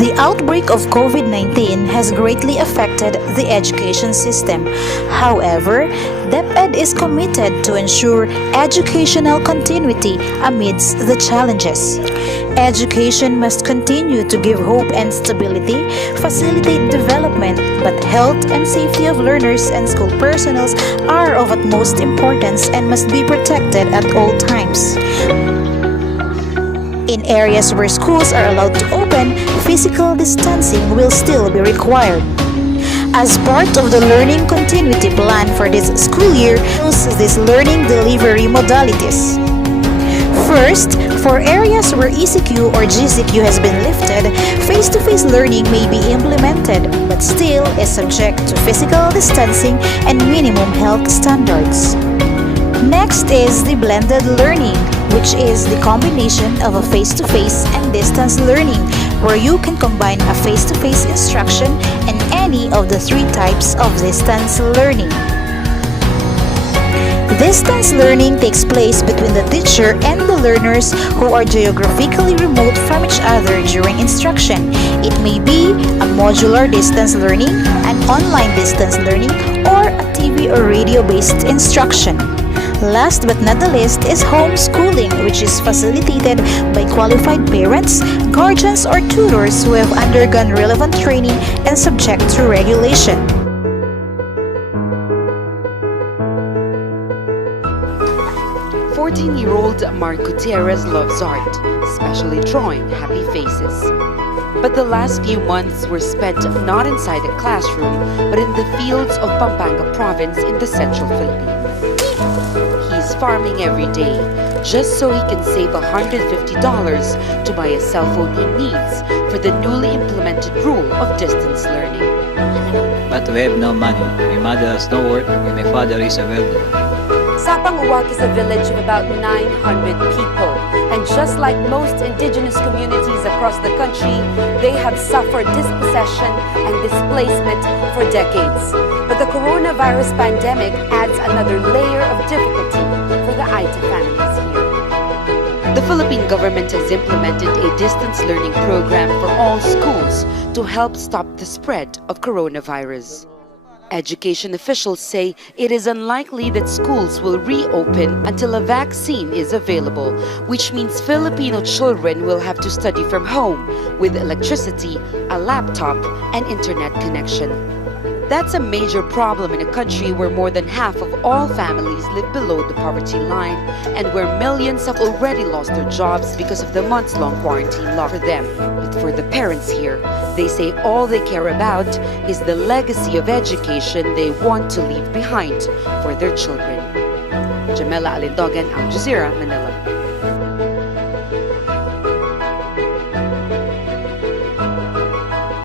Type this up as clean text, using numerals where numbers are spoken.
The outbreak of COVID-19 has greatly affected the education system. However, DepEd is committed to ensure educational continuity amidst the challenges. Education must continue to give hope and stability, facilitate development, but health and safety of learners and school personnel are of utmost importance and must be protected at all times. In areas where schools are allowed to open, physical distancing will still be required. As part of the learning continuity plan for this school year, these learning delivery modalities. First, for areas where ECQ or GCQ has been lifted, face-to-face learning may be implemented, but still is subject to physical distancing and minimum health standards. Next is the blended learning, which is the combination of a face-to-face and distance learning, where you can combine a face-to-face instruction and any of the three types of distance learning. Distance learning takes place between the teacher and the learners who are geographically remote from each other during instruction. It may be a modular distance learning, an online distance learning, or a TV or radio-based instruction. Last but not the least is homeschooling, which is facilitated by qualified parents, guardians, or tutors who have undergone relevant training and subject to regulation. "14-year-old Mark Gutierrez loves art, especially drawing happy faces. But the last few months were spent not inside a classroom, but in the fields of Pampanga province in the central Philippines. He's farming every day just so he can save $150 to buy a cell phone he needs for the newly implemented rule of distance learning. But we have no money. My mother has no work and my father is a welder. Sapang Uwak is a village of about 900 people, and just like most indigenous communities across the country, they have suffered dispossession and displacement for decades. But the coronavirus pandemic adds another layer of difficulty for the Aita families here. The Philippine government has implemented a distance learning program for all schools to help stop the spread of coronavirus. Education officials say it is unlikely that schools will reopen until a vaccine is available, which means Filipino children will have to study from home with electricity, a laptop, and internet connection. That's a major problem in a country where more than half of all families live below the poverty line and where millions have already lost their jobs because of the months-long quarantine law for them. But for the parents here, they say all they care about is the legacy of education they want to leave behind for their children. Jamela Alindogan, Al Jazeera, Manila.